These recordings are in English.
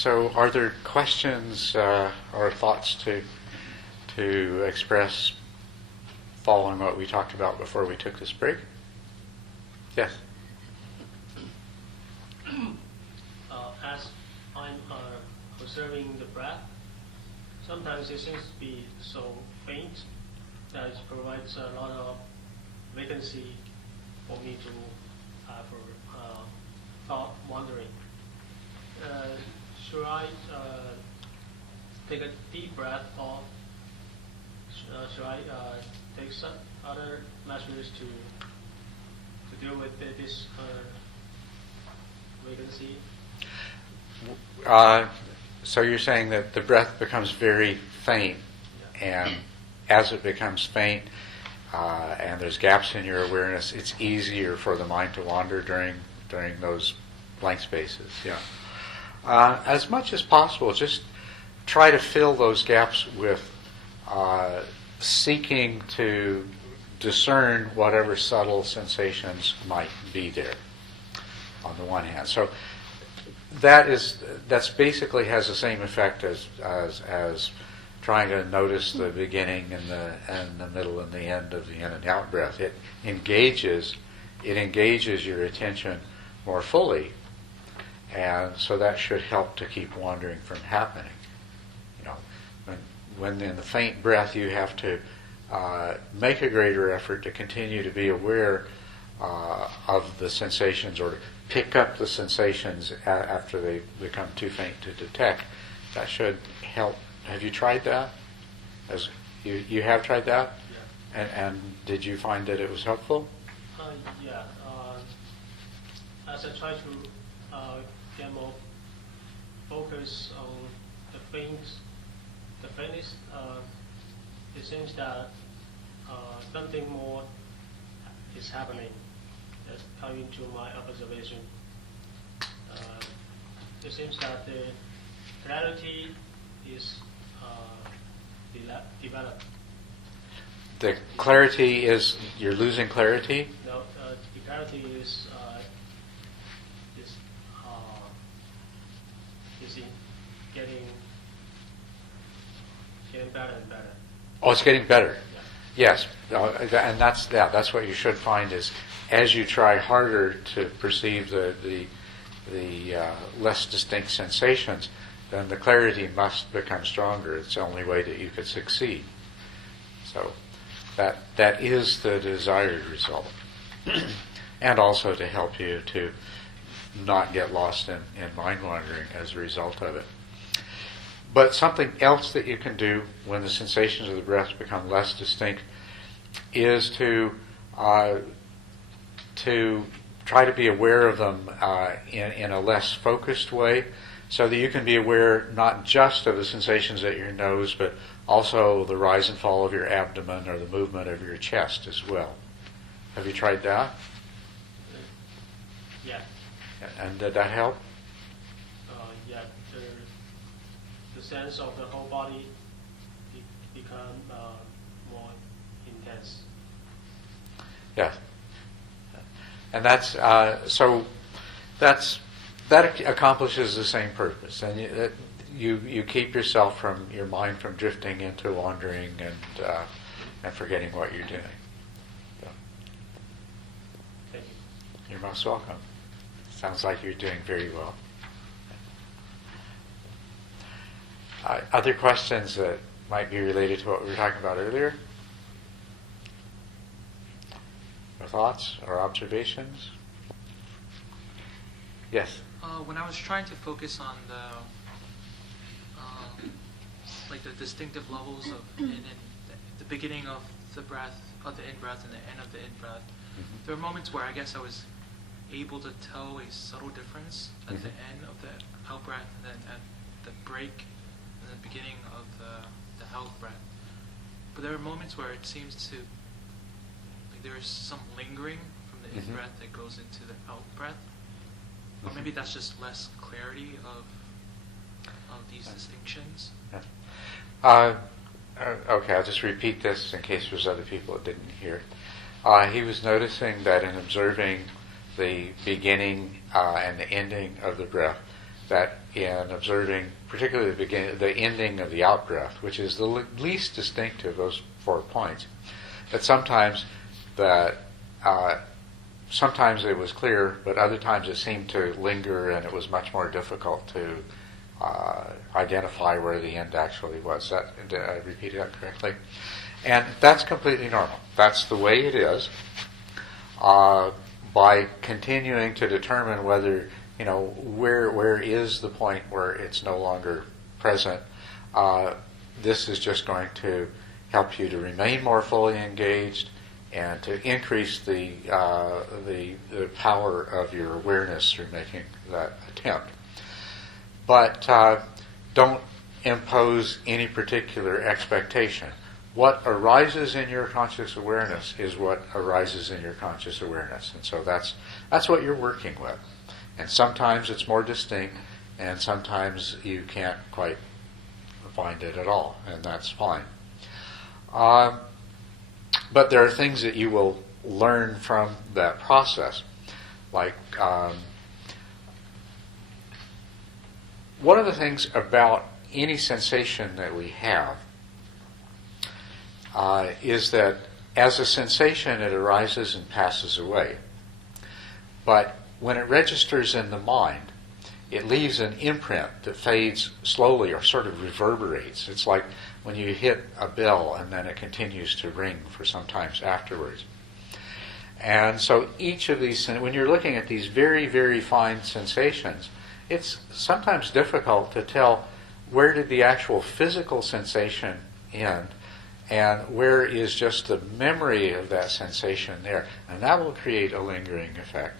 So, are there questions or thoughts to express following what we talked about before we took this break? Yes. As I'm observing the breath, sometimes it seems to be so faint that it provides a lot of vacancy for me to have thought wandering. Should I take a deep breath, or should I take some other measures to deal with this vacancy? So you're saying that the breath becomes very faint, and as it becomes faint, and there's gaps in your awareness, it's easier for the mind to wander during those blank spaces. Yeah. As much as possible, just try to fill those gaps with seeking to discern whatever subtle sensations might be there. On the one hand, so that's basically has the same effect as trying to notice the beginning and the middle and the end of the in and out breath. It engages your attention more fully, and so that should help to keep wandering from happening. You know, when in the faint breath, you have to make a greater effort to continue to be aware of the sensations, or pick up the sensations after they become too faint to detect. That should help. Have you tried that? You have tried that? Yeah. And did you find that it was helpful? Yeah. As I try to get more focus on the faintness, it seems that something more is happening. That's coming to my observation. It seems that the clarity is developed. The clarity is, you're losing clarity? No, the clarity is getting better and better. Oh, it's getting better. Yeah. Yes, and that's what you should find is, as you try harder to perceive the less distinct sensations, then the clarity must become stronger. It's the only way that you could succeed. So that is the desired result, and also to help you to not get lost in mind wandering as a result of it. But something else that you can do when the sensations of the breath become less distinct is to try to be aware of them in a less focused way, so that you can be aware not just of the sensations at your nose, but also the rise and fall of your abdomen or the movement of your chest as well. Have you tried that? Yeah. And did that help? Yeah. The sense of the whole body become more intense. Yeah. And that's that accomplishes the same purpose, and you keep your mind from drifting into wandering and forgetting what you're doing. So. Thank you. You're most welcome. Sounds like you're doing very well. Other questions that might be related to what we were talking about earlier? Or thoughts or observations? Yes. When I was trying to focus on the distinctive levels of in the beginning of the breath, of the in-breath, and the end of the in-breath, there were moments where I guess I was able to tell a subtle difference at the end of the out-breath and then at the break and the beginning of the out-breath. But there are moments where it seems to, like there is some lingering from the in-breath that goes into the out-breath. Or maybe that's just less clarity of these distinctions. Yeah. Okay, I'll just repeat this in case there's other people that didn't hear. He was noticing that in observing the beginning and the ending of the breath, that in observing, particularly the beginning, the ending of the out-breath, which is the least distinct of those 4 points. That sometimes sometimes it was clear, but other times it seemed to linger, and it was much more difficult to identify where the end actually was. Did I repeat that correctly? And that's completely normal. That's the way it is. By continuing to determine whether, where is the point where it's no longer present, this is just going to help you to remain more fully engaged and to increase the power of your awareness through making that attempt. But don't impose any particular expectation. What arises in your conscious awareness is what arises in your conscious awareness. And so that's what you're working with. And sometimes it's more distinct, and sometimes you can't quite find it at all, and that's fine. But there are things that you will learn from that process. Like, one of the things about any sensation that we have is that as a sensation it arises and passes away. But when it registers in the mind, it leaves an imprint that fades slowly or sort of reverberates. It's like when you hit a bell and then it continues to ring for some time afterwards. And so each of these, when you're looking at these very, very fine sensations, it's sometimes difficult to tell where did the actual physical sensation end and where is just the memory of that sensation there. And that will create a lingering effect.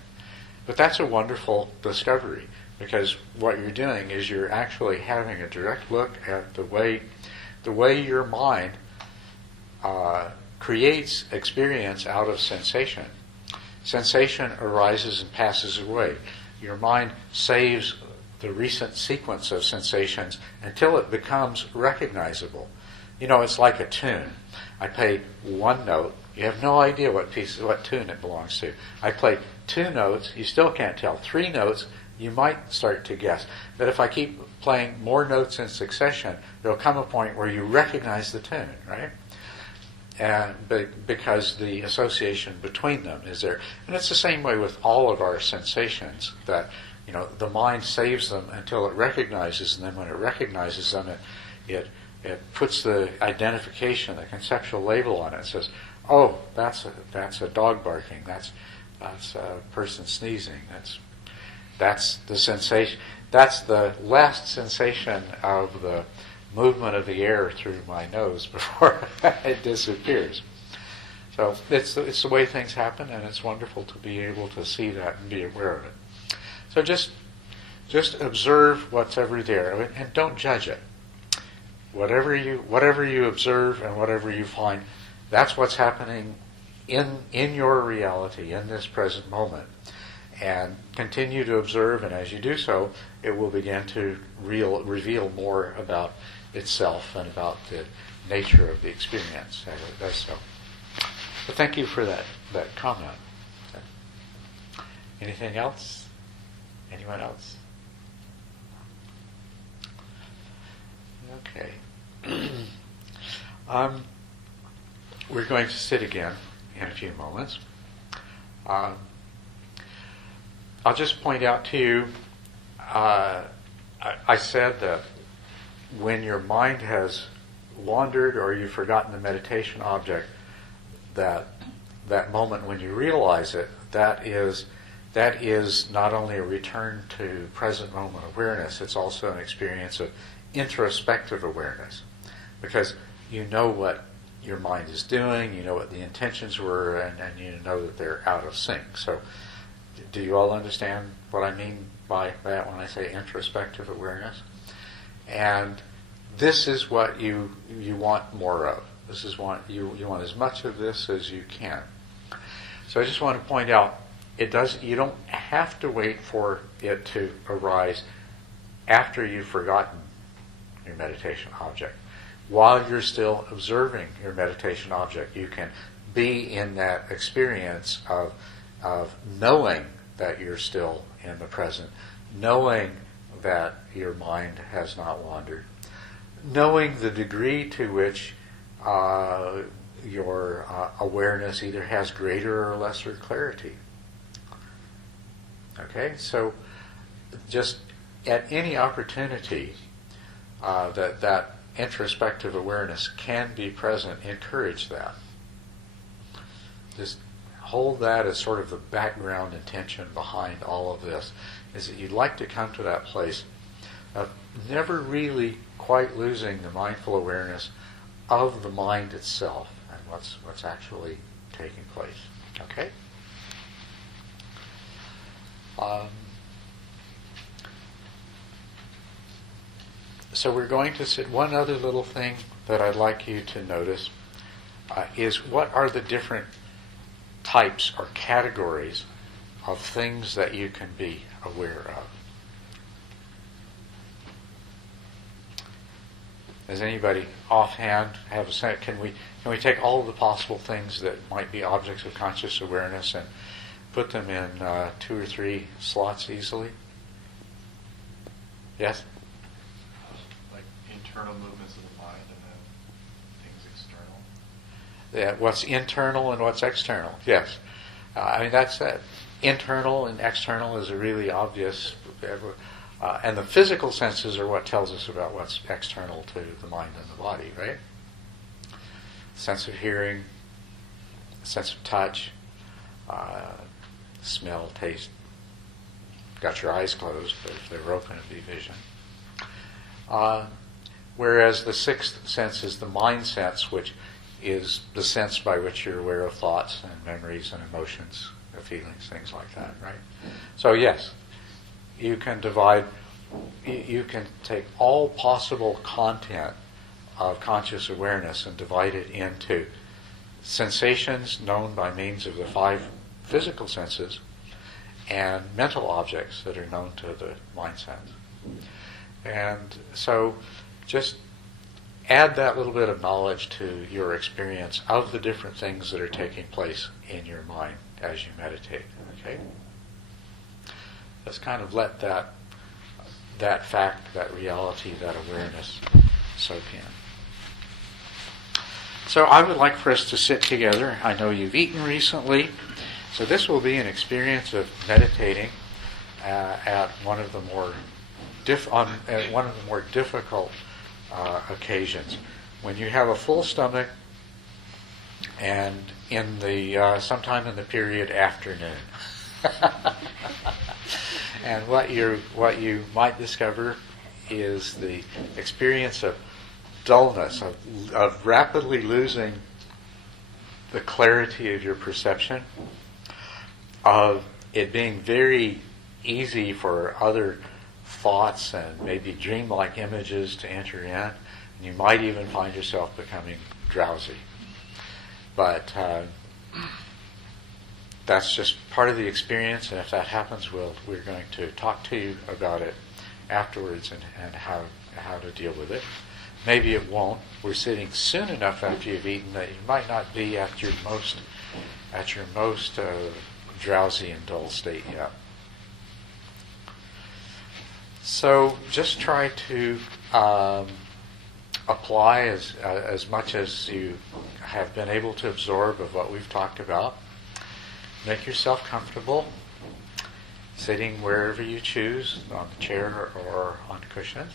But that's a wonderful discovery, because what you're doing is you're actually having a direct look at the way your mind creates experience out of sensation. Sensation arises and passes away. Your mind saves the recent sequence of sensations until it becomes recognizable. It's like a tune. I play one note. You have no idea what tune it belongs to. I play 2 notes. You still can't tell. 3 notes, you might start to guess. But if I keep playing more notes in succession, there'll come a point where you recognize the tune, right? And because the association between them is there. And it's the same way with all of our sensations, that the mind saves them until it recognizes them. And then when it recognizes them, it puts the identification, the conceptual label on it. It says, "Oh, that's a dog barking. That's a person sneezing. That's the sensation. That's the last sensation of the movement of the air through my nose before it disappears." So it's the way things happen, and it's wonderful to be able to see that and be aware of it. So just observe what's ever there, and don't judge it. Whatever you observe and whatever you find, that's what's happening in your reality, in this present moment. And continue to observe, and as you do so, it will begin to reveal more about itself and about the nature of the experience as it does so. But thank you for that comment. Anything else? Anyone else? Okay. We're going to sit again in a few moments. I'll just point out to you, I said that when your mind has wandered or you've forgotten the meditation object, that moment when you realize it, that is not only a return to present moment awareness, it's also an experience of introspective awareness, because you know what your mind is doing, you know what the intentions were, and you know that they're out of sync. So do you all understand what I mean by that when I say introspective awareness? And this is what you want more of. This is what you want as much of this as you can. So I just want to point out, you don't have to wait for it to arise after you've forgotten your meditation object. While you're still observing your meditation object, you can be in that experience of knowing that you're still in the present, knowing that your mind has not wandered, knowing the degree to which your awareness either has greater or lesser clarity. Okay, so just at any opportunity that introspective awareness can be present, encourage that. Just hold that as sort of the background intention behind all of this, is that you'd like to come to that place of never really quite losing the mindful awareness of the mind itself and what's actually taking place. Okay? So we're going to sit. One other little thing that I'd like you to notice is what are the different types or categories of things that you can be aware of. Does anybody offhand have a sense? Can we take all of the possible things that might be objects of conscious awareness and put them in 2 or 3 slots easily? Yes? Like internal movements of the mind and then things external? Yeah, what's internal and what's external? Yes. I mean, that's it. Internal and external is a really obvious, and the physical senses are what tells us about what's external to the mind and the body, right? Sense of hearing, sense of touch, smell, taste. Got your eyes closed, but if they were open, it'd be vision. Whereas the 6th sense is the mind sense, which is the sense by which you're aware of thoughts and memories and emotions, feelings, things like that, right? So yes, you can divide, you can take all possible content of conscious awareness and divide it into sensations known by means of the 5 physical senses and mental objects that are known to the mind sense. And so just add that little bit of knowledge to your experience of the different things that are taking place in your mind as you meditate. Okay? Let's kind of let that fact, that reality, that awareness soak in. So I would like for us to sit together. I know you've eaten recently, so this will be an experience of meditating at one of the more difficult occasions, when you have a full stomach and in the sometime in the period afternoon. And what you might discover is the experience of dullness, of rapidly losing the clarity of your perception, of it being very easy for other thoughts and maybe dreamlike images to enter in, and you might even find yourself becoming drowsy. But that's just part of the experience, and if that happens, we're going to talk to you about it afterwards and how to deal with it. Maybe it won't. We're sitting soon enough after you've eaten that you might not be at your most drowsy and dull state yet. So just try to apply as much as you have been able to absorb of what we've talked about. Make yourself comfortable, sitting wherever you choose, on the chair or on cushions.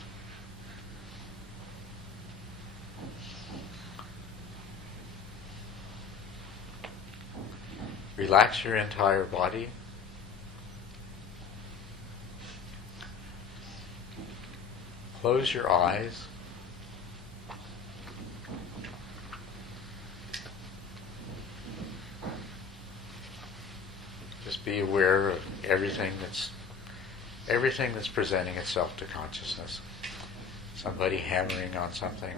Relax your entire body. Close your eyes. Just be aware of everything that's presenting itself to consciousness. Somebody hammering on something,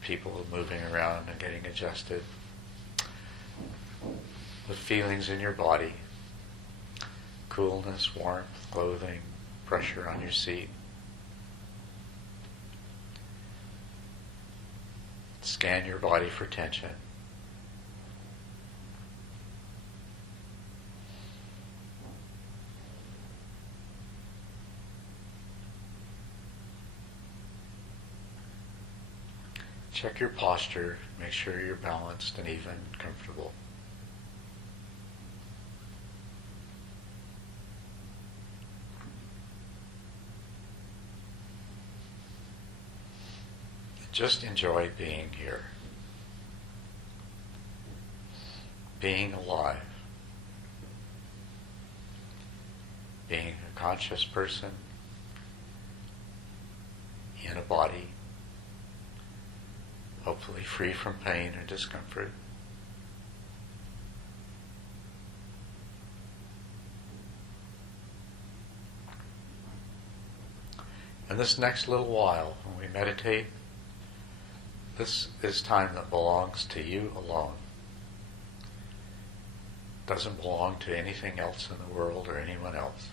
people moving around and getting adjusted. The feelings in your body. Coolness, warmth, clothing, pressure on your seat. Scan your body for tension. check your posture, make sure you're balanced and even comfortable. Just enjoy being here, being alive, being a conscious person in a body, hopefully free from pain or discomfort. And this next little while, when we meditate, this is time that belongs to you alone. Doesn't belong to anything else in the world or anyone else.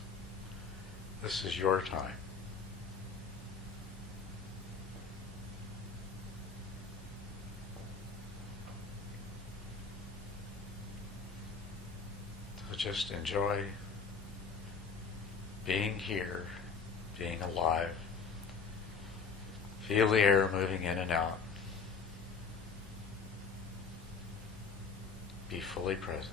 This is your time. So just enjoy being here, being alive. Feel the air moving in and out. Be fully present.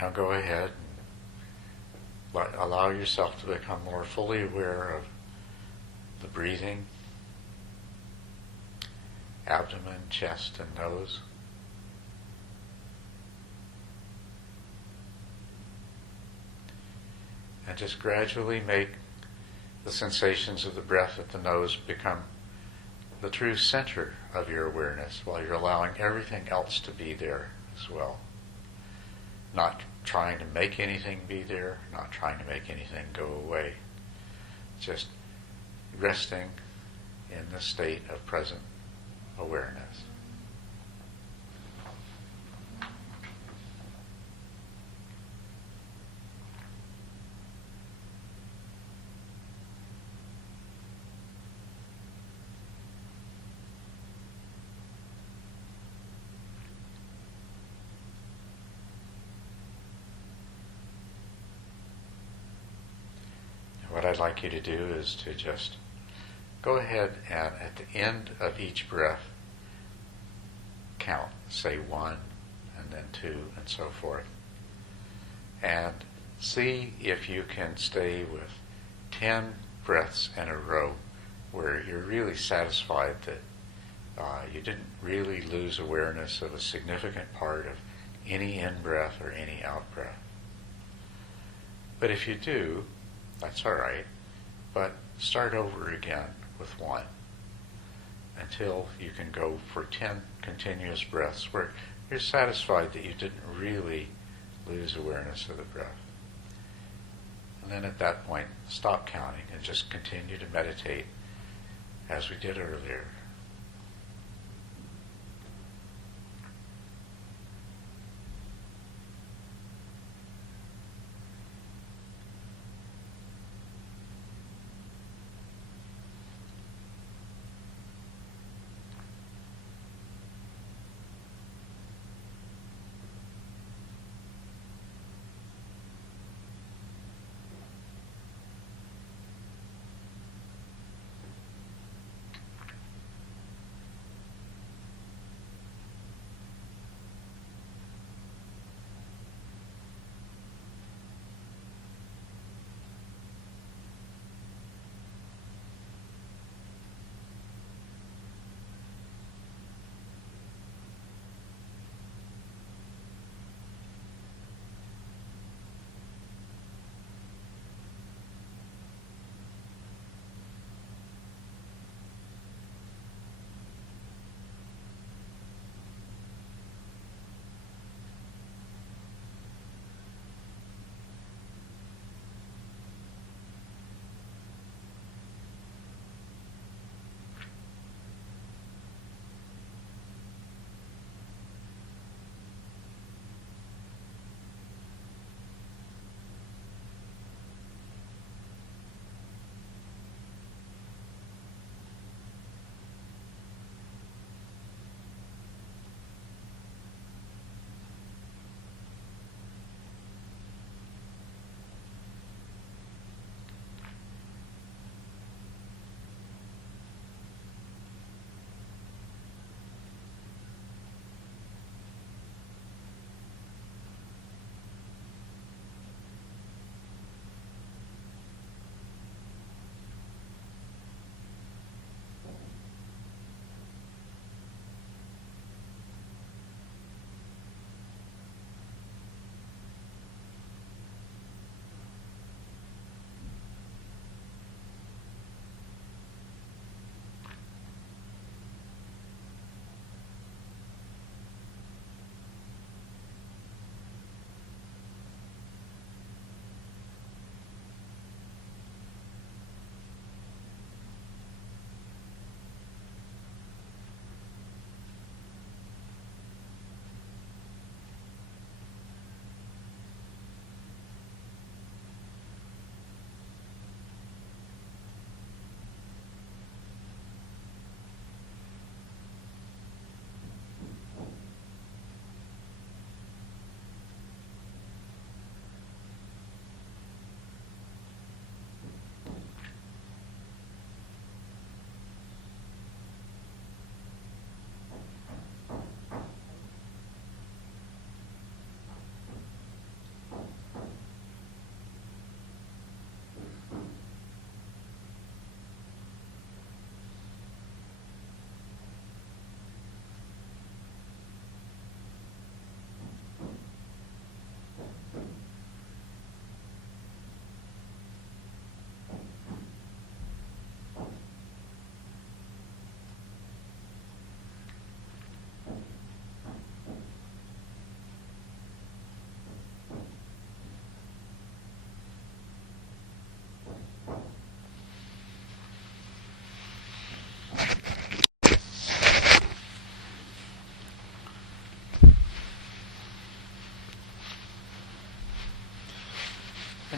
Now go ahead and allow yourself to become more fully aware of the breathing, abdomen, chest, and nose. And just gradually make the sensations of the breath at the nose become the true center of your awareness while you're allowing everything else to be there as well. Not trying to make anything be there, not trying to make anything go away. Just resting in the state of present awareness. What I'd like you to do is to just go ahead and at the end of each breath count, say 1 and then 2 and so forth, and see if you can stay with 10 breaths in a row where you're really satisfied that you didn't really lose awareness of a significant part of any in-breath or any out-breath. But if you do, that's all right, but start over again with 1 until you can go for 10 continuous breaths where you're satisfied that you didn't really lose awareness of the breath. And then at that point, stop counting and just continue to meditate as we did earlier.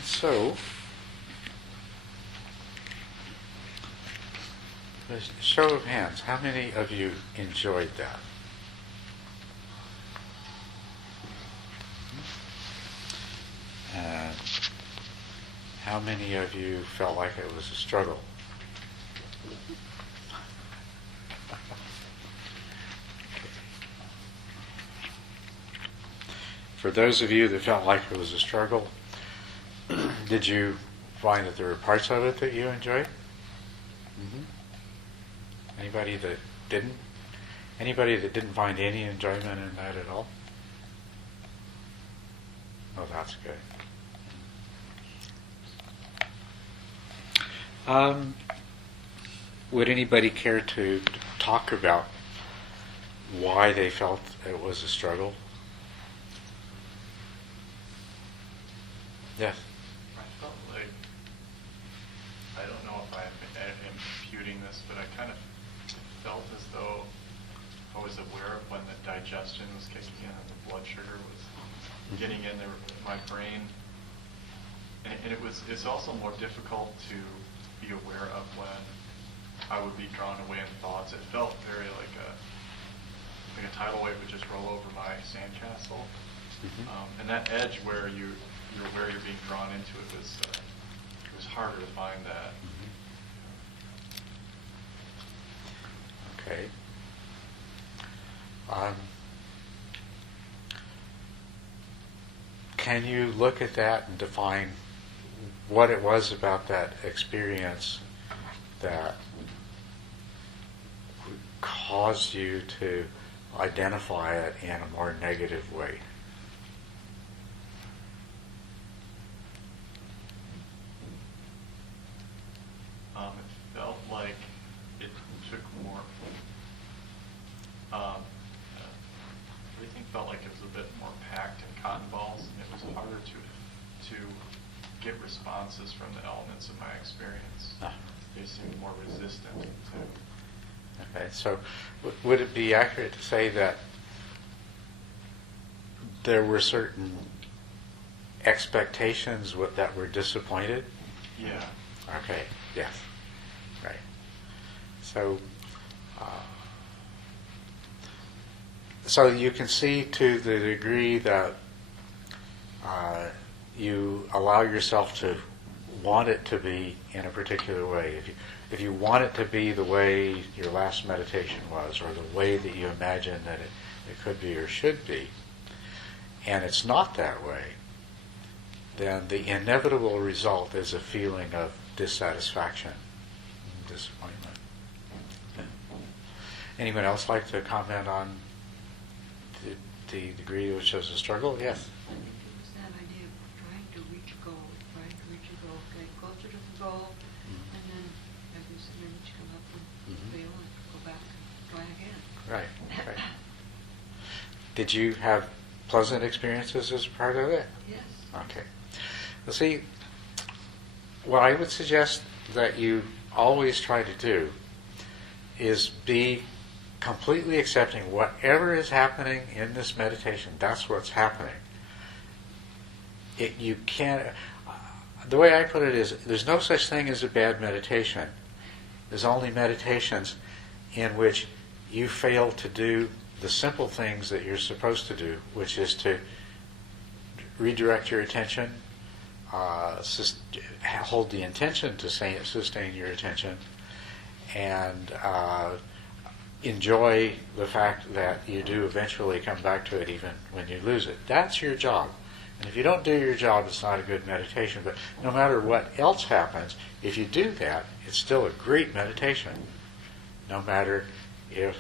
So, a show of hands, how many of you enjoyed that? And how many of you felt like it was a struggle? For those of you that felt like it was a struggle, did you find that there were parts of it that you enjoyed? Anybody that didn't? Anybody that didn't find any enjoyment in that at all? Oh, that's good. Would anybody care to talk about why they felt it was a struggle? Yes. I felt like, I don't know if I'm imputing this, but I kind of felt as though I was aware of when the digestion was kicking in and the blood sugar was getting in there in my brain. And it's also more difficult to be aware of when I would be drawn away in thoughts. It felt very like a tidal wave would just roll over my sandcastle. And that edge where you're being drawn into it was harder to find that. Okay. Can you look at that and define what it was about that experience that caused you to identify it in a more negative way? It felt like it took more. Everything felt like it was a bit more packed in cotton balls, and it was harder to get responses from the elements of my experience. They seemed more resistant to. Okay, so would it be accurate to say that there were certain expectations that were disappointed? Yeah. Okay, yes, right. So, so you can see to the degree that you allow yourself to want it to be in a particular way. If you want it to be the way your last meditation was, or the way that you imagine that it could be or should be, and it's not that way, then the inevitable result is a feeling of dissatisfaction, disappointment. Yeah. Anyone else like to comment on the degree to which there's a struggle? Yes. I think it was that idea of trying to reach a goal, get closer to the goal, and then every image come up and fail and go back and try again. Right. Did you have pleasant experiences as part of it? Yes. Okay. Well, see, what I would suggest that you always try to do is be completely accepting whatever is happening in this meditation. That's what's happening. You can't. The way I put it is, there's no such thing as a bad meditation. There's only meditations in which you fail to do the simple things that you're supposed to do, which is to redirect your attention, hold the intention to sustain your attention, and enjoy the fact that you do eventually come back to it even when you lose it. That's your job. And if you don't do your job, it's not a good meditation. But no matter what else happens, if you do that, it's still a great meditation. No matter if,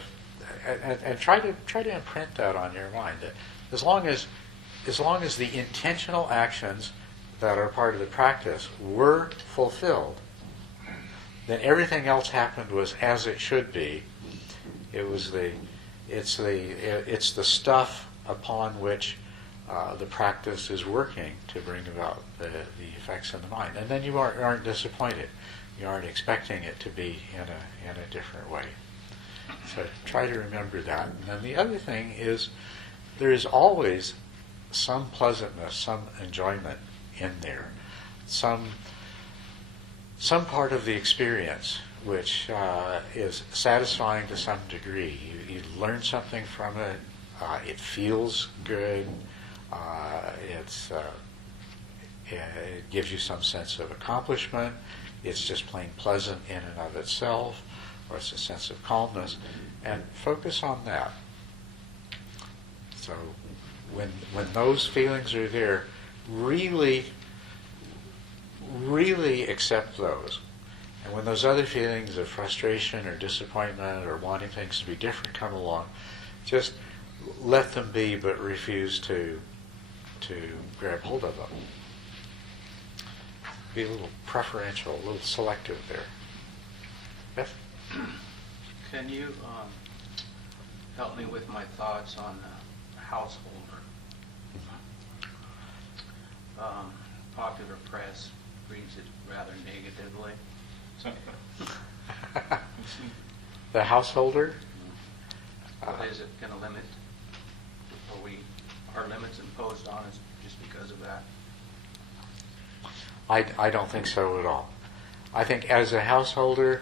and try to imprint that on your mind. That as long as the intentional actions that are part of the practice were fulfilled, then everything else happened was as it should be. It's the stuff upon which the practice is working to bring about the effects in the mind, and then you aren't disappointed. You aren't expecting it to be in a different way. So try to remember that. And then the other thing is, there is always some pleasantness, some enjoyment in there. some part of the experience which is satisfying to some degree. You learn something from it. It feels good. It gives you some sense of accomplishment. It's just plain pleasant in and of itself, or it's a sense of calmness, and focus on that. So when those feelings are there, really accept those. And when those other feelings of frustration or disappointment or wanting things to be different come along, just let them be, but refuse to grab hold of them. Be a little preferential, a little selective there. Beth? Can you help me with my thoughts on householder? Popular press reads it rather negatively. The householder? Is it going to limit? Are limits imposed on us just because of that? I don't think so at all. I think as a householder,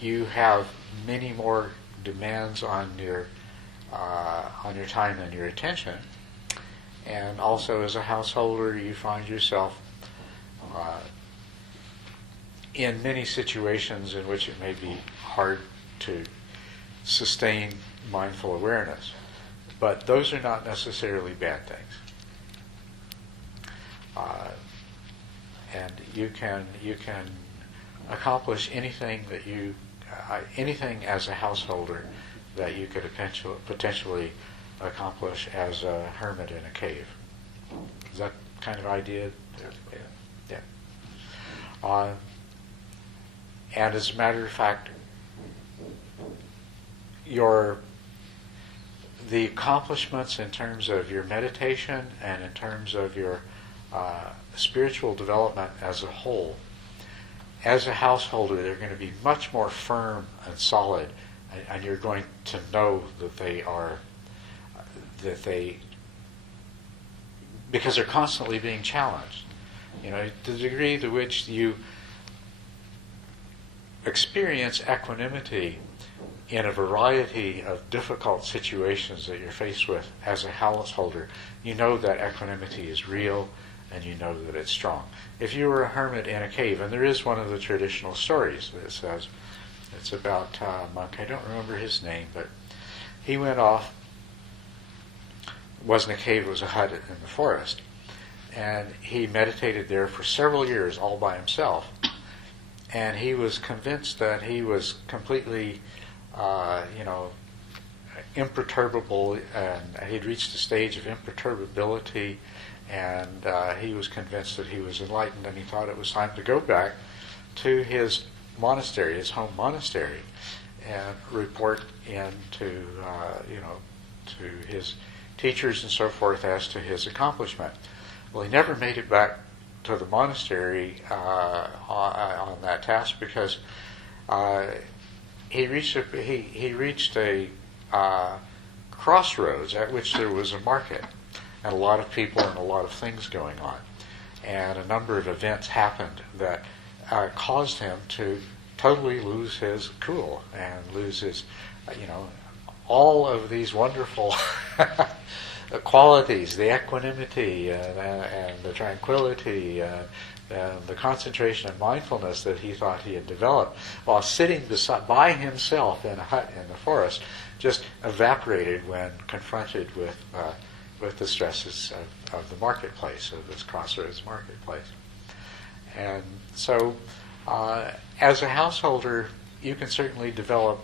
you have many more demands on your time and your attention, and also as a householder, you find yourself in many situations in which it may be hard to sustain mindful awareness. But those are not necessarily bad things. And you can accomplish anything that anything as a householder that you could potentially accomplish as a hermit in a cave. Is that kind of idea? Yeah. And as a matter of fact, the accomplishments in terms of your meditation and in terms of your spiritual development as a whole, as a householder, they're going to be much more firm and solid, and you're going to know that because they're constantly being challenged. The degree to which you experience equanimity in a variety of difficult situations that you're faced with as a householder, you know that equanimity is real, and you know that it's strong. If you were a hermit in a cave, and there is one of the traditional stories that says, it's about a monk, I don't remember his name, but he went off, it wasn't a cave, it was a hut in the forest, and he meditated there for several years all by himself, and he was convinced that he was completely imperturbable, and he'd reached a stage of imperturbability, and he was convinced that he was enlightened, and he thought it was time to go back to his monastery, his home monastery, and report in to his teachers and so forth as to his accomplishment. Well, he never made it back to the monastery on that task because he reached a crossroads at which there was a market and a lot of people and a lot of things going on, and a number of events happened that caused him to totally lose his cool and lose his all of these wonderful qualities, the equanimity and the tranquility and the concentration and mindfulness that he thought he had developed while sitting by himself in a hut in the forest just evaporated when confronted with the stresses of the marketplace, of this crossroads marketplace. And so as a householder, you can certainly develop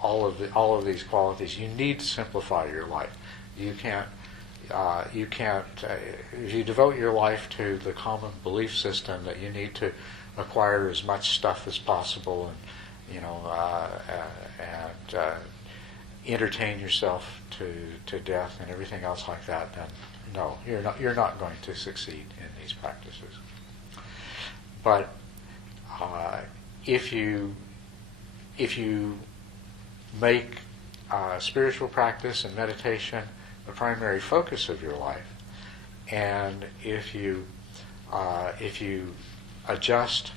all of these qualities. You need to simplify your life. You can't if you devote your life to the common belief system that you need to acquire as much stuff as possible and entertain yourself to death and everything else like that, then no, you're not going to succeed in these practices. But if you make spiritual practice and meditation the primary focus of your life, And if you adjust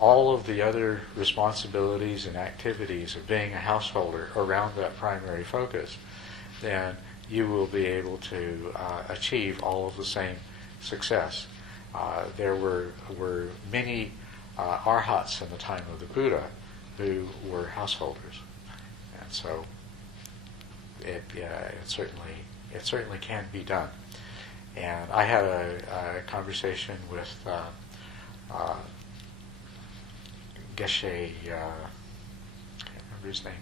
all of the other responsibilities and activities of being a householder around that primary focus, then you will be able to achieve all of the same success. There were many arhats in the time of the Buddha who were householders, and so it certainly can be done. And I had a conversation with Geshe, I can't remember his name.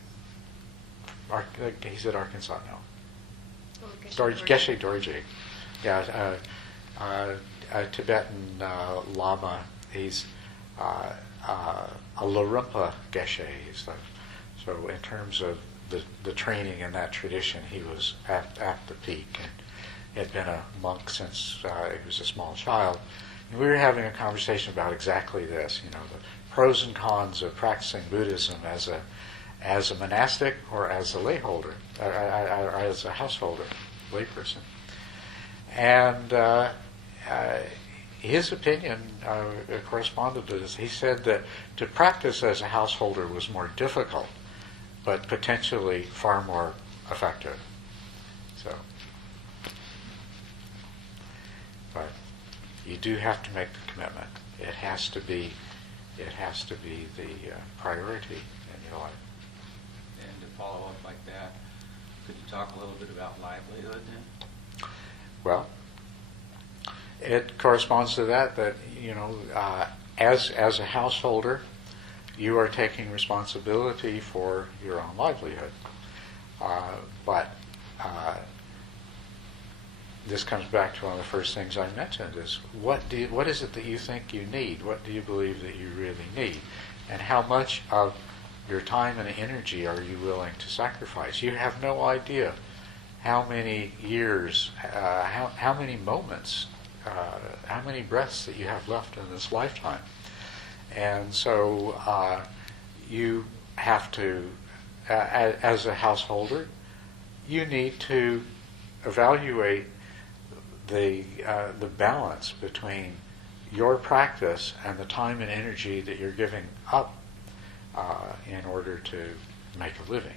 He's at Arkansas now. Geshe Dorje. Yeah, a Tibetan Lama. He's a Larumpa Geshe. So in terms of the training in that tradition, he was at the peak and had been a monk since he was a small child. And we were having a conversation about exactly this, the pros and cons of practicing Buddhism as a monastic or as a layholder, or as a householder, layperson. And his opinion corresponded to this. He said that to practice as a householder was more difficult, but potentially far more effective. So, but you do have to make the commitment. It has to be the priority in your life. And to follow up like that, could you talk a little bit about livelihood then? Well, it corresponds to that as a householder, you are taking responsibility for your own livelihood. But this comes back to one of the first things I mentioned: is what is it that you think you need? What do you believe that you really need? And how much of your time and energy are you willing to sacrifice? You have no idea how many years, how many moments, how many breaths that you have left in this lifetime. And so you have to, as a householder, you need to evaluate the balance between your practice and the time and energy that you're giving up in order to make a living.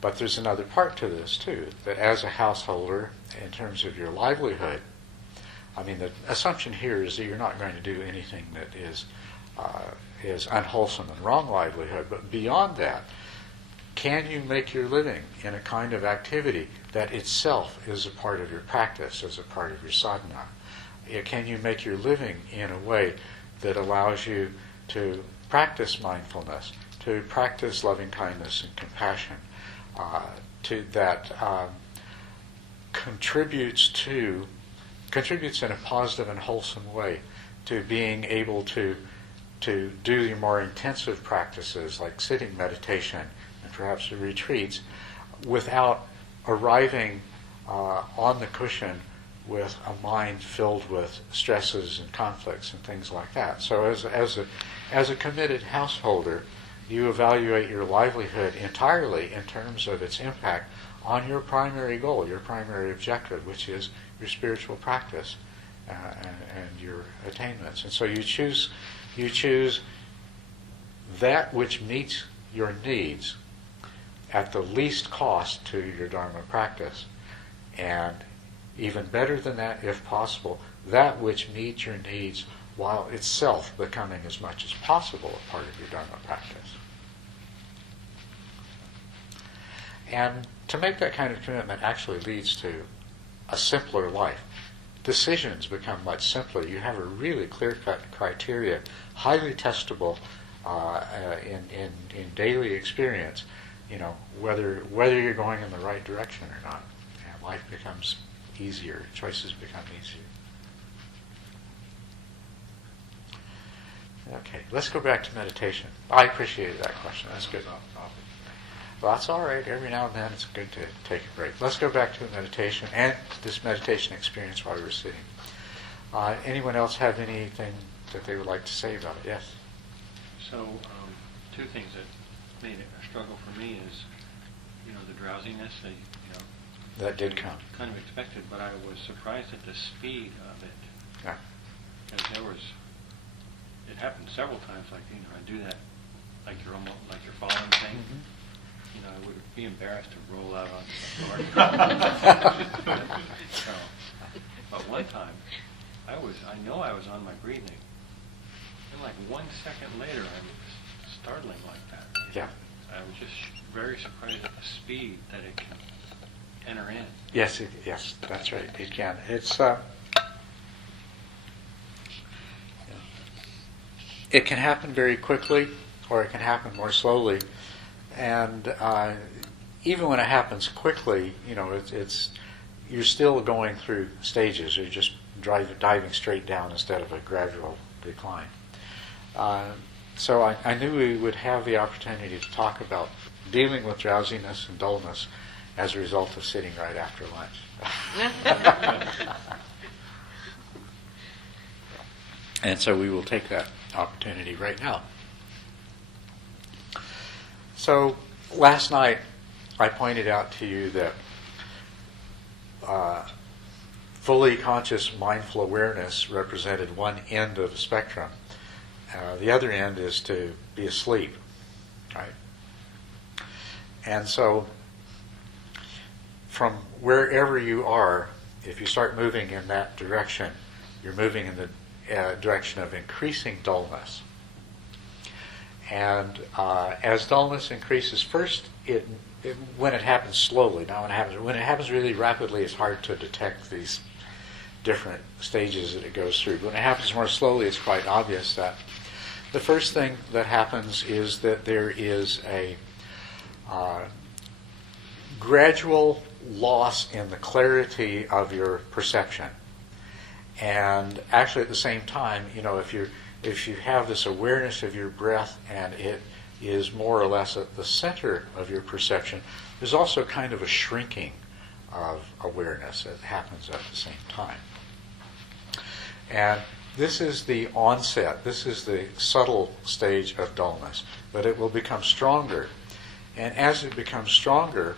But there's another part to this too, that as a householder, in terms of your livelihood, the assumption here is that you're not going to do anything that is unwholesome and wrong livelihood. But beyond that, can you make your living in a kind of activity that itself is a part of your practice, as a part of your sadhana? Can you make your living in a way that allows you to practice mindfulness, to practice loving kindness and compassion, that contributes in a positive and wholesome way to being able to do your more intensive practices like sitting meditation and perhaps the retreats without arriving on the cushion with a mind filled with stresses and conflicts and things like that. So as a committed householder, you evaluate your livelihood entirely in terms of its impact on your primary goal, your primary objective, which is your spiritual practice and your attainments. And so you choose that which meets your needs at the least cost to your Dharma practice. And even better than that, if possible, that which meets your needs while itself becoming as much as possible a part of your Dharma practice. And to make that kind of commitment actually leads to a simpler life. Decisions become much simpler. You have a really clear-cut criteria, highly testable in daily experience, whether you're going in the right direction or not. And life becomes easier. Choices become easier. Okay, let's go back to meditation. I appreciated that question. That's good. Well, that's all right. Every now and then it's good to take a break. Let's go back to meditation and this meditation experience while we were sitting. Anyone else have anything that they would like to say about it? Yes? So, two things that made it a struggle for me is, the drowsiness that, That did come. kind of expected, but I was surprised at the speed of it. Yeah. Because it happened several times, like, I do that, like you're falling thing. Mm-hmm. I would be embarrassed to roll out onto the floor. So, but one time, I know I was on my breathing, and like 1 second later, I was startling like that. Yeah. I was just very surprised at the speed that it can enter in. Yes, that's right. It can. It can happen very quickly, or it can happen more slowly. And even when it happens quickly, you're still going through stages. You're just diving straight down instead of a gradual decline. So I knew we would have the opportunity to talk about dealing with drowsiness and dullness as a result of sitting right after lunch. And so we will take that opportunity right now. So last night I pointed out to you that fully conscious mindful awareness represented one end of the spectrum. The other end is to be asleep, right? And so from wherever you are, if you start moving in that direction, you're moving in the direction of increasing dullness. And as dullness increases, first, when it happens slowly, now when it happens really rapidly, it's hard to detect these different stages that it goes through. But when it happens more slowly, it's quite obvious that the first thing that happens is that there is a gradual loss in the clarity of your perception. And actually at the same time, if you have this awareness of your breath and it is more or less at the center of your perception, there's also kind of a shrinking of awareness that happens at the same time. And this is the onset, this is the subtle stage of dullness, but it will become stronger. And as it becomes stronger,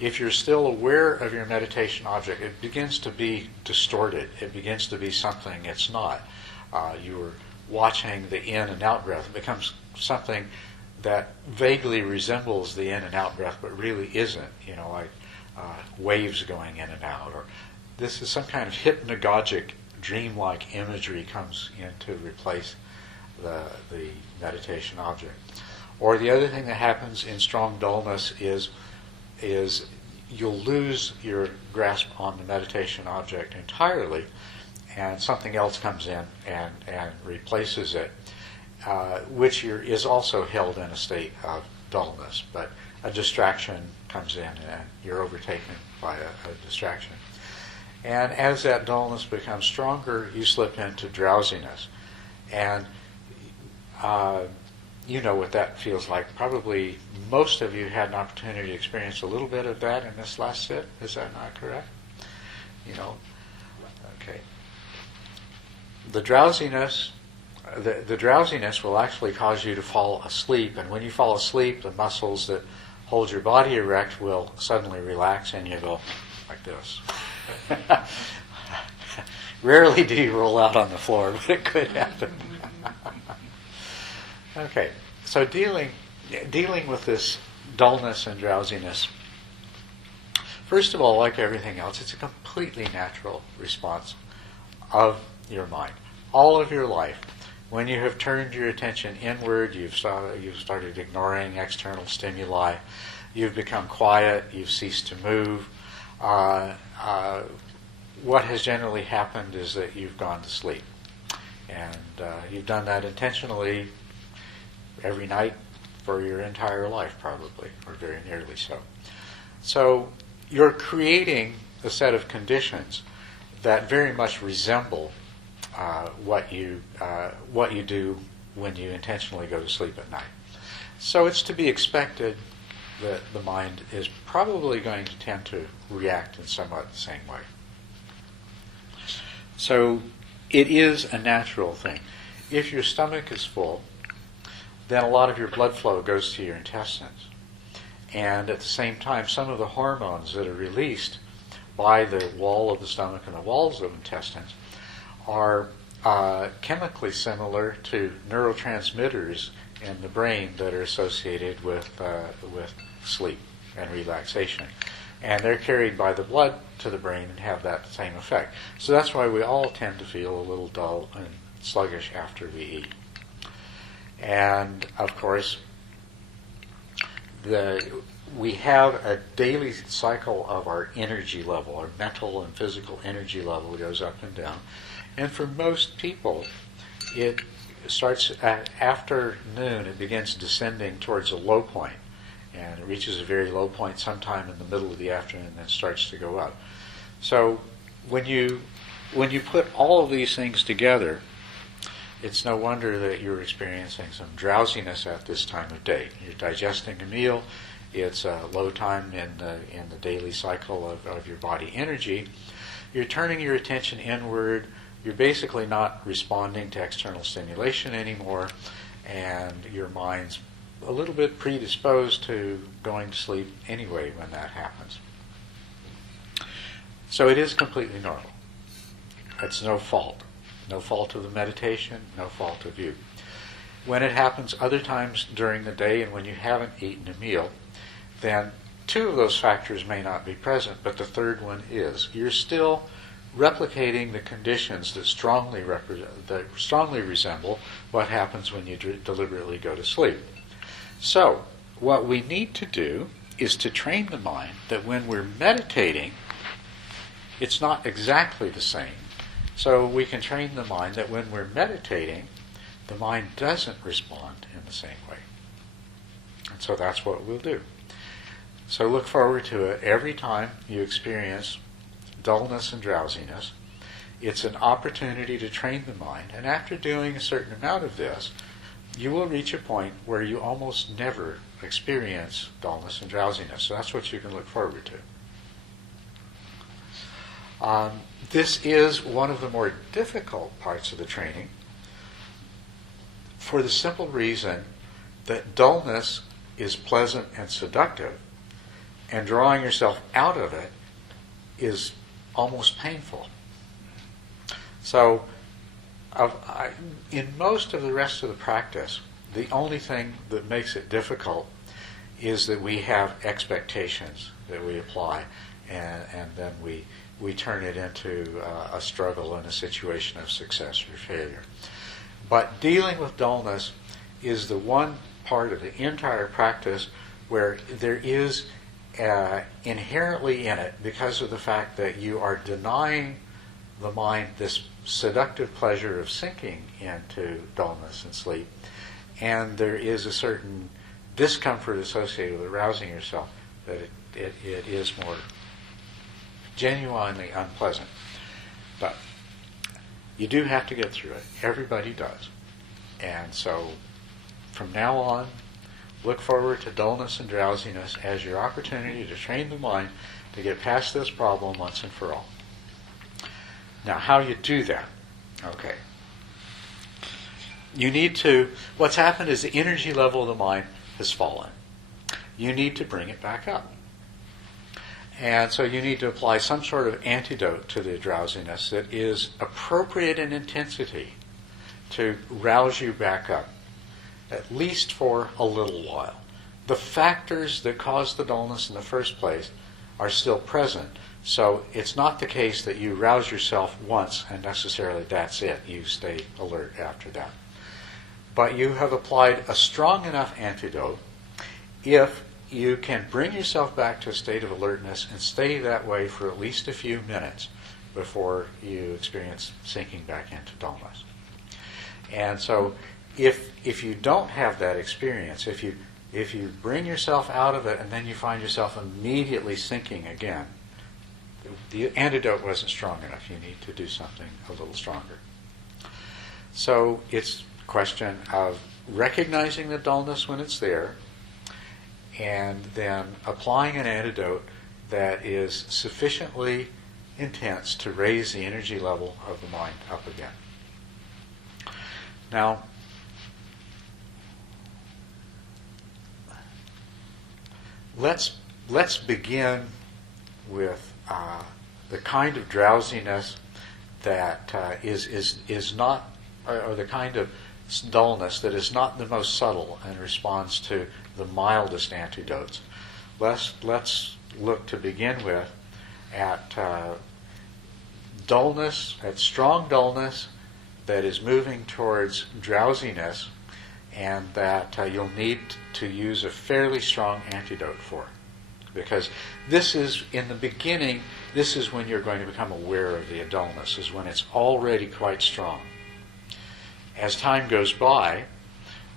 if you're still aware of your meditation object, it begins to be distorted. It begins to be something it's not. You're watching the in and out breath. It becomes something that vaguely resembles the in and out breath, but really isn't, like waves going in and out. Or this is some kind of hypnagogic, dreamlike imagery comes in to replace the meditation object. Or the other thing that happens in strong dullness is you'll lose your grasp on the meditation object entirely, and something else comes in and replaces it, which is also held in a state of dullness. But a distraction comes in and you're overtaken by a distraction. And as that dullness becomes stronger, you slip into drowsiness. And you know what that feels like. Probably most of you had an opportunity to experience a little bit of that in this last sit. Is that not correct? Okay. The drowsiness will actually cause you to fall asleep, and when you fall asleep, the muscles that hold your body erect will suddenly relax, and you go like this. Rarely do you roll out on the floor, but it could happen. Okay, so dealing with this dullness and drowsiness, first of all, like everything else, it's a completely natural response of your mind. All of your life, when you have turned your attention inward, you've started ignoring external stimuli, you've become quiet, you've ceased to move, what has generally happened is that you've gone to sleep. And you've done that intentionally every night for your entire life, probably, or very nearly so. So you're creating a set of conditions that very much resemble what you do when you intentionally go to sleep at night. So it's to be expected that the mind is probably going to tend to react in somewhat the same way. So it is a natural thing. If your stomach is full, then a lot of your blood flow goes to your intestines. And at the same time, some of the hormones that are released by the wall of the stomach and the walls of the intestines are chemically similar to neurotransmitters in the brain that are associated with sleep and relaxation. And they're carried by the blood to the brain and have that same effect. So that's why we all tend to feel a little dull and sluggish after we eat. And of course, we have a daily cycle of our energy level, our mental and physical energy level goes up and down. And for most people, it starts at afternoon, it begins descending towards a low point. And it reaches a very low point sometime in the middle of the afternoon and then starts to go up. So when you put all of these things together, it's no wonder that you're experiencing some drowsiness at this time of day. You're digesting a meal. It's a low time in the daily cycle of your body energy. You're turning your attention inward. You're basically not responding to external stimulation anymore, and your mind's a little bit predisposed to going to sleep anyway when that happens. So it is completely normal. It's no fault. No fault of the meditation, no fault of you. When it happens other times during the day and when you haven't eaten a meal, then two of those factors may not be present, but the third one is. You're still replicating the conditions that strongly resemble what happens when you deliberately go to sleep. So, what we need to do is to train the mind that when we're meditating, it's not exactly the same. So we can train the mind that when we're meditating, the mind doesn't respond in the same way. And so that's what we'll do. So look forward to it every time you experience dullness and drowsiness. It's an opportunity to train the mind, and after doing a certain amount of this, you will reach a point where you almost never experience dullness and drowsiness. So that's what you can look forward to. This is one of the more difficult parts of the training for the simple reason that dullness is pleasant and seductive, and drawing yourself out of it is almost painful. So in most of the rest of the practice, the only thing that makes it difficult is that we have expectations that we apply, and then we turn it into a struggle and a situation of success or failure. But dealing with dullness is the one part of the entire practice where there is inherently in it, because of the fact that you are denying the mind this seductive pleasure of sinking into dullness and sleep, and there is a certain discomfort associated with arousing yourself, that it is more genuinely unpleasant. But you do have to get through it. Everybody does. And so from now on, look forward to dullness and drowsiness as your opportunity to train the mind to get past this problem once and for all. Now, how you do that? Okay. You need to, what's happened is the energy level of the mind has fallen. You need to bring it back up. And so you need to apply some sort of antidote to the drowsiness that is appropriate in intensity to rouse you back up, at least for a little while. The factors that cause the dullness in the first place are still present. So it's not the case that you rouse yourself once and necessarily that's it. You stay alert after that. But you have applied a strong enough antidote if you can bring yourself back to a state of alertness and stay that way for at least a few minutes before you experience sinking back into dullness. And so if you don't have that experience, if you bring yourself out of it and then you find yourself immediately sinking again, the antidote wasn't strong enough. You need to do something a little stronger. So it's a question of recognizing the dullness when it's there, and then applying an antidote that is sufficiently intense to raise the energy level of the mind up again. Now, let's begin with the kind of drowsiness that is not, or the kind of dullness that is not the most subtle and responds to the mildest antidotes. Let's look to begin with at dullness, at strong dullness that is moving towards drowsiness, and that you'll need to use a fairly strong antidote for. Because this is, in the beginning, this is when you're going to become aware of the dullness, is when it's already quite strong. As time goes by,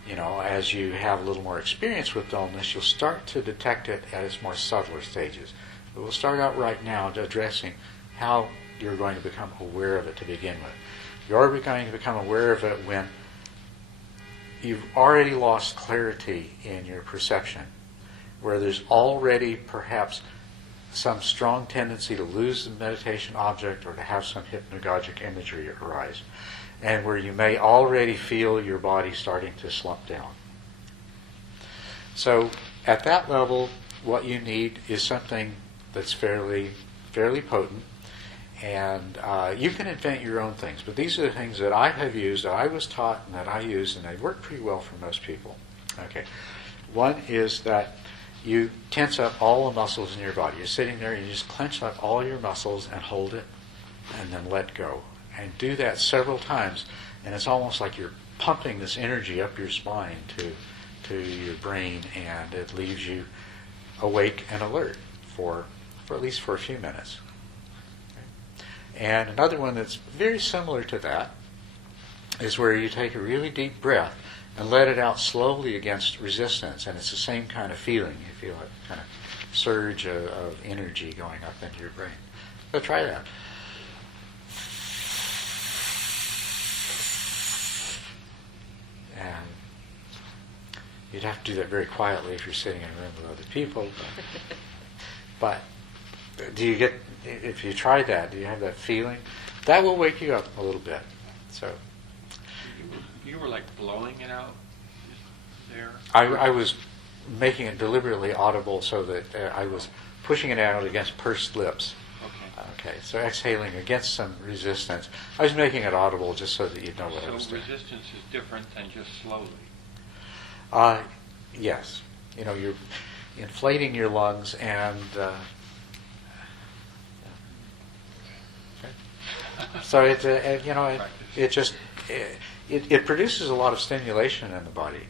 as you have a little more experience with dullness, you'll start to detect it at its more subtler stages. But we'll start out right now addressing how you're going to become aware of it to begin with. You're going to become aware of it when you've already lost clarity in your perception, where there's already perhaps some strong tendency to lose the meditation object or to have some hypnagogic imagery arise, and where you may already feel your body starting to slump down. So at that level, what you need is something that's fairly potent, and you can invent your own things, but these are the things that I have used, that I was taught, and that I use, and they work pretty well for most people. Okay, one is that you tense up all the muscles in your body. You're sitting there and you just clench up all your muscles and hold it, and then let go. And do that several times, and it's almost like you're pumping this energy up your spine to your brain, and it leaves you awake and alert for at least for a few minutes. And another one that's very similar to that is where you take a really deep breath and let it out slowly against resistance, and it's the same kind of feeling. You feel a kind of surge of energy going up into your brain. So try that. And you'd have to do that very quietly if you're sitting in a room with other people. But do you get, if you try that, do you have that feeling? That will wake you up a little bit. So you were like blowing it out there? I was making it deliberately audible so that I was pushing it out against pursed lips. Okay, so exhaling against some resistance. I was making it audible just so that you'd know what I was doing. So resistance is different than just slowly? Yes. You're inflating your lungs and... So it produces a lot of stimulation in the body.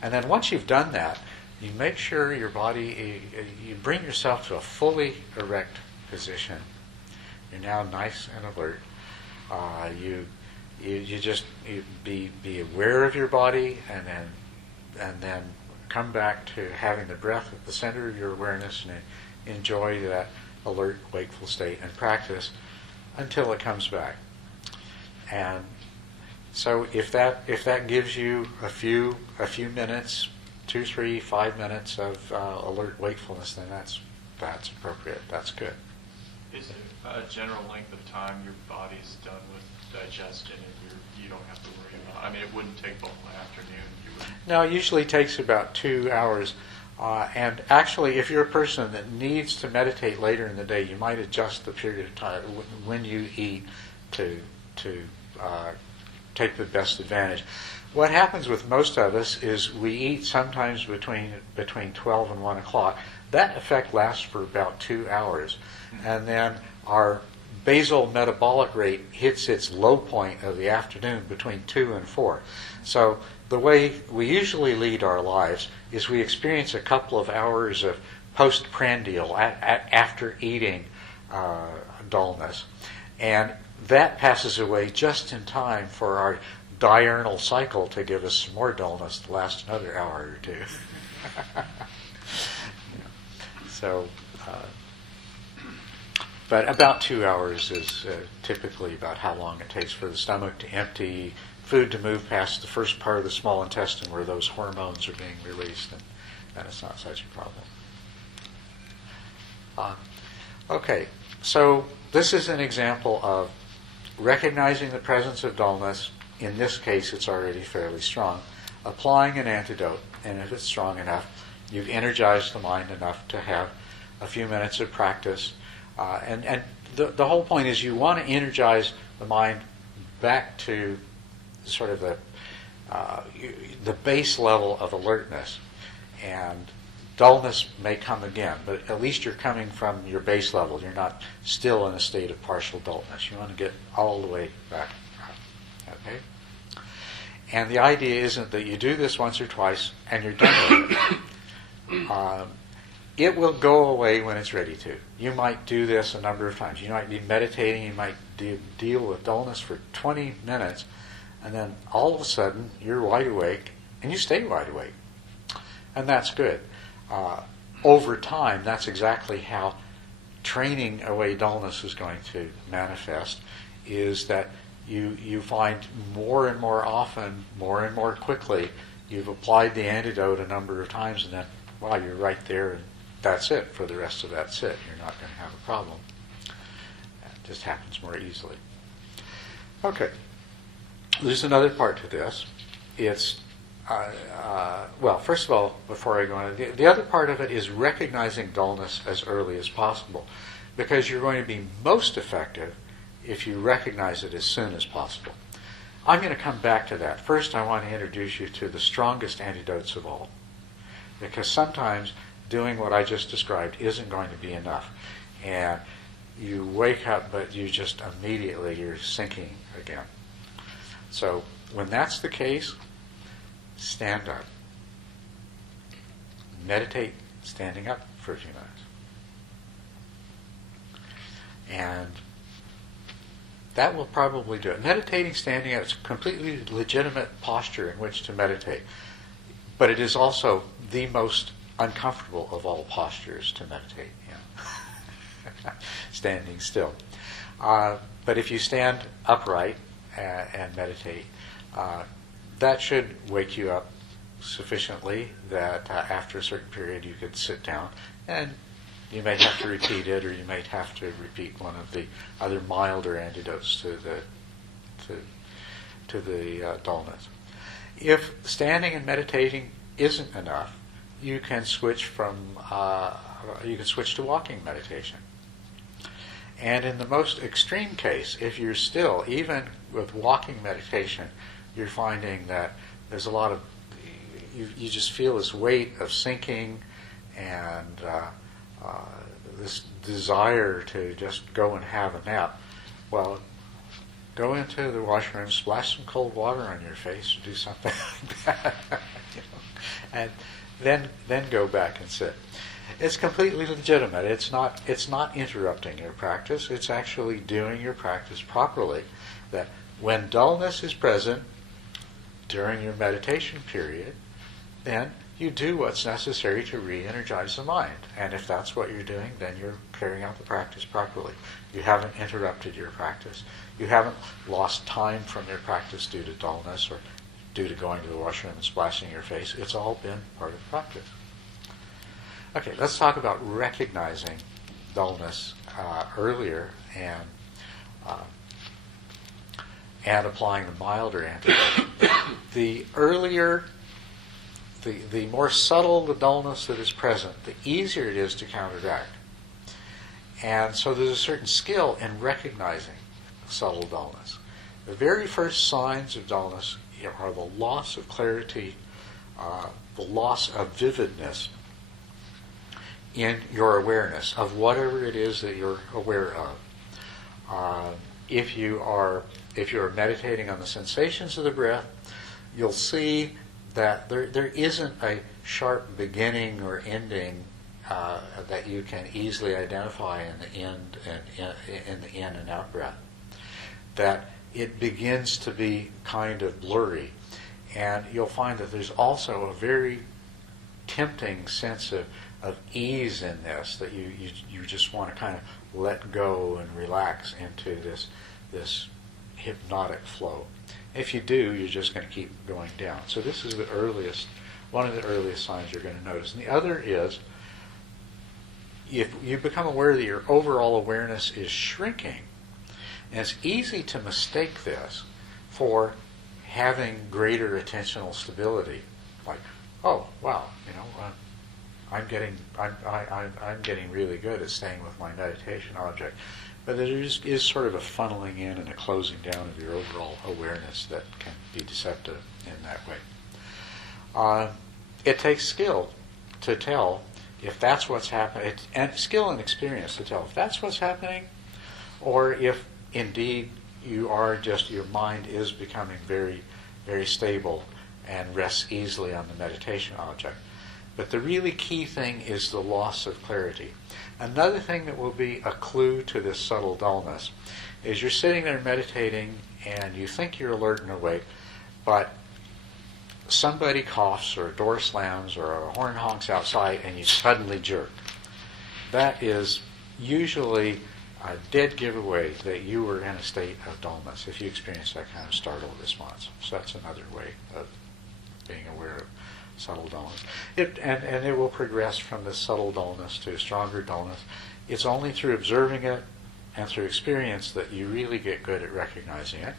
And then once you've done that, you make sure your body, you bring yourself to a fully erect position. You're now nice and alert. You just be aware of your body, and then come back to having the breath at the center of your awareness, and enjoy that alert, wakeful state and practice until it comes back. And so if that gives you a few minutes, 2, 3, 5 minutes of alert wakefulness, then that's appropriate. That's good. Is there a general length of time your body's done with digestion and you don't have to worry about? I mean, it wouldn't take the whole afternoon. No, it usually takes about 2 hours. And actually, if you're a person that needs to meditate later in the day, you might adjust the period of time when you eat to take the best advantage. What happens with most of us is we eat sometimes between 12 and 1 o'clock. That effect lasts for about 2 hours. And then our basal metabolic rate hits its low point of the afternoon between 2 and 4. So the way we usually lead our lives is we experience a couple of hours of postprandial after eating dullness. And that passes away just in time for our diurnal cycle to give us some more dullness to last another hour or two. So, but about 2 hours is typically about how long it takes for the stomach to empty, food to move past the first part of the small intestine where those hormones are being released, and it's not such a problem. Okay, so this is an example of recognizing the presence of dullness. In this case, it's already fairly strong. Applying an antidote, and if it's strong enough, you've energized the mind enough to have a few minutes of practice. And the whole point is you want to energize the mind back to sort of the base level of alertness. And dullness may come again, but at least you're coming from your base level. You're not still in a state of partial dullness. You want to get all the way back up. Okay? And the idea isn't that you do this once or twice and you're done with it. It will go away when it's ready to. You might do this a number of times. You might be meditating, you might deal with dullness for 20 minutes, and then all of a sudden you're wide awake, and you stay wide awake. And that's good. Over time, that's exactly how training away dullness is going to manifest, is that you find more and more often, more and more quickly, you've applied the antidote a number of times, and then, wow, you're right there, and that's it. For the rest of that sit, you're not going to have a problem. It just happens more easily. Okay. There's another part to this. It's, well, first of all, before I go on, the other part of it is recognizing dullness as early as possible, because you're going to be most effective if you recognize it as soon as possible. I'm going to come back to that. First, I want to introduce you to the strongest antidotes of all, because sometimes doing what I just described isn't going to be enough. And you wake up, but you just immediately, you're sinking again. So when that's the case, stand up. Meditate standing up for a few minutes. And that will probably do it. Meditating standing up is a completely legitimate posture in which to meditate. But it is also the most uncomfortable of all postures to meditate in. Standing still. But if you stand upright and meditate, that should wake you up sufficiently that after a certain period you could sit down, and you may have to repeat it, or you may have to repeat one of the other milder antidotes to the dullness. If standing and meditating isn't enough, you can switch to walking meditation. And in the most extreme case, if you're still, even with walking meditation, you're finding that there's a lot of, you just feel this weight of sinking and this desire to just go and have a nap. Well, go into the washroom, splash some cold water on your face, do something like that, and then go back and sit. It's completely legitimate. It's not interrupting your practice. It's actually doing your practice properly. That when dullness is present during your meditation period, then you do what's necessary to re-energize the mind. And if that's what you're doing, then you're carrying out the practice properly. You haven't interrupted your practice. You haven't lost time from your practice due to dullness or due to going to the washroom and splashing your face. It's all been part of the practice. Okay, let's talk about recognizing dullness earlier and applying the milder antidote. The earlier, the more subtle the dullness that is present, the easier it is to counteract. And so there's a certain skill in recognizing subtle dullness. The very first signs of dullness are the loss of clarity, the loss of vividness in your awareness of whatever it is that you're aware of. If you're meditating on the sensations of the breath, you'll see that there isn't a sharp beginning or ending that you can easily identify in the end and in the in and out breath. That it begins to be kind of blurry, and you'll find that there's also a very tempting sense of ease in this, that you just want to kind of let go and relax into this hypnotic flow. If you do, you're just going to keep going down. So this is one of the earliest signs you're going to notice. And the other is, if you become aware that your overall awareness is shrinking, and it's easy to mistake this for having greater attentional stability. Like, oh wow, I'm getting really good at staying with my meditation object. But there is sort of a funneling in and a closing down of your overall awareness that can be deceptive in that way. It takes skill to tell if that's what's happening, and skill and experience to tell if that's what's happening, or if indeed your mind is becoming very, very stable and rests easily on the meditation object. But the really key thing is the loss of clarity. Another thing that will be a clue to this subtle dullness is you're sitting there meditating and you think you're alert and awake, but somebody coughs or a door slams or a horn honks outside and you suddenly jerk. That is usually a dead giveaway that you were in a state of dullness if you experience that kind of startle response. So that's another way of being aware of subtle dullness. And it will progress from this subtle dullness to stronger dullness. It's only through observing it and through experience that you really get good at recognizing it.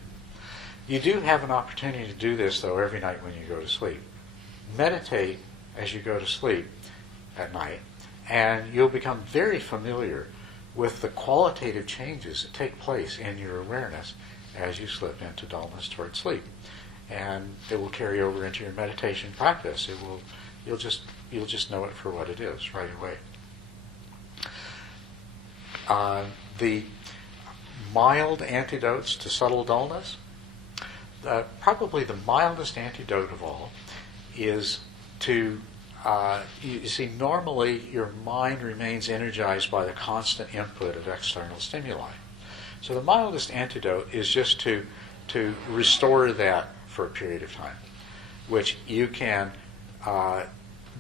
You do have an opportunity to do this, though, every night when you go to sleep. Meditate as you go to sleep at night, and you'll become very familiar with the qualitative changes that take place in your awareness as you slip into dullness toward sleep. And it will carry over into your meditation practice. You'll just know it for what it is right away. The mild antidotes to subtle dullness, probably the mildest antidote of all is to, you see, normally your mind remains energized by the constant input of external stimuli. So the mildest antidote is just to restore that for a period of time, which you can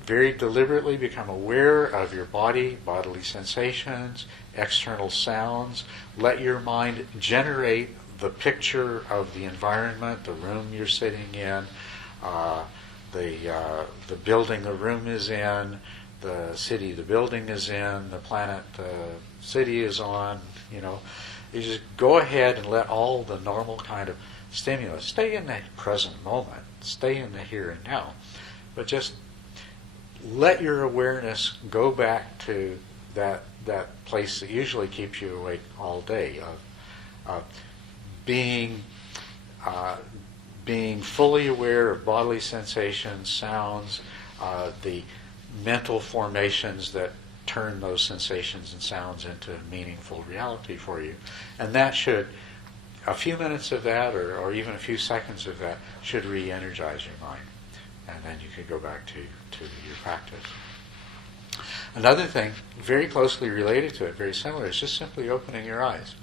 very deliberately become aware of your body, bodily sensations, external sounds. Let your mind generate the picture of the environment, the room you're sitting in, the building the room is in, the city the building is in, the planet the city is on. You just go ahead and let all the normal kind of stimulus stay in the present moment, stay in the here and now, but just let your awareness go back to that place that usually keeps you awake all day, of being fully aware of bodily sensations, sounds, the mental formations that turn those sensations and sounds into meaningful reality for you. And that should, a few minutes of that or even a few seconds of that should re-energize your mind. And then you can go back to your practice. Another thing very closely related to it, very similar, is just simply opening your eyes.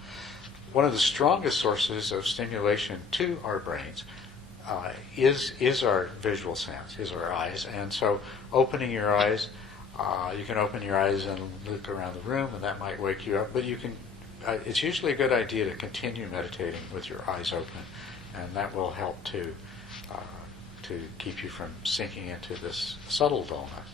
One of the strongest sources of stimulation to our brains is our visual sense, is our eyes. And so opening your eyes, you can open your eyes and look around the room, and that might wake you up. But you can. It's usually a good idea to continue meditating with your eyes open, and that will help to keep you from sinking into this subtle dullness.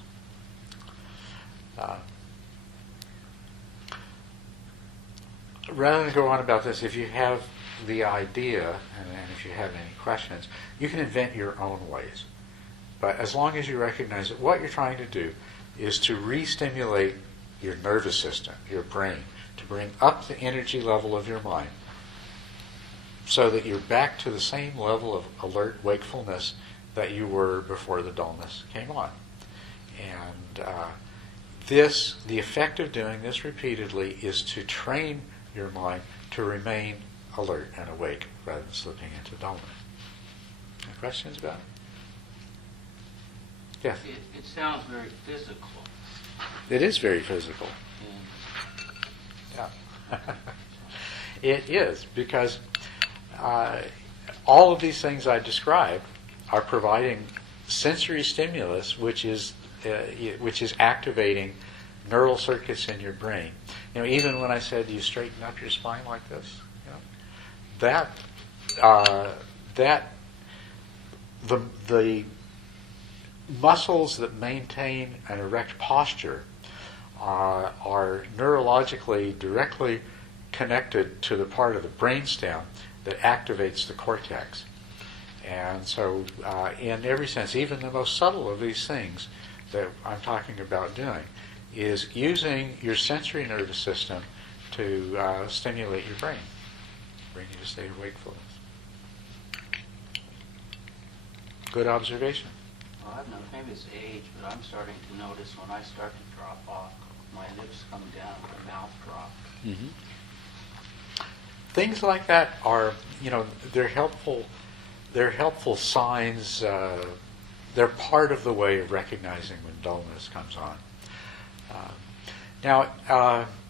Rather than go on about this, if you have the idea, and if you have any questions, you can invent your own ways. But as long as you recognize that what you're trying to do is to re-stimulate your nervous system, your brain, to bring up the energy level of your mind so that you're back to the same level of alert wakefulness that you were before the dullness came on. And the effect of doing this repeatedly is to train your mind to remain alert and awake rather than slipping into dullness. Any questions about it? Yes? It sounds very physical. It is very physical. Yeah. It is, because all of these things I described are providing sensory stimulus, which is activating neural circuits in your brain. Even when I said you straighten up your spine like this, the muscles that maintain an erect posture are neurologically directly connected to the part of the brainstem that activates the cortex. And so in every sense, even the most subtle of these things that I'm talking about doing is using your sensory nervous system stimulate your brain, bring you to a state of wakefulness. Good observation. Well, I don't know, maybe it's age, but I'm starting to notice when I start to drop off, my lips come down, my mouth drops. Mm-hmm. Things like that are, they're helpful. They're helpful signs. They're part of the way of recognizing when dullness comes on. Now,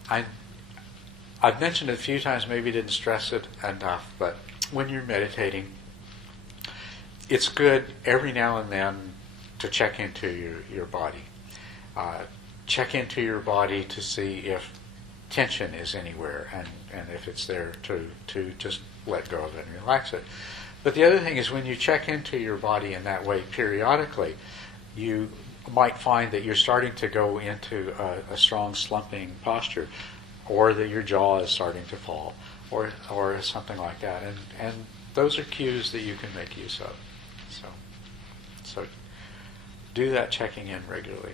I've mentioned it a few times, maybe didn't stress it enough, but when you're meditating, it's good every now and then to check into your body. Check into your body to see if tension is anywhere, and if it's there, to just let go of it and relax it. But the other thing is, when you check into your body in that way periodically, you might find that you're starting to go into a strong slumping posture, or that your jaw is starting to fall, or something like that. And those are cues that you can make use of. So do that checking in regularly.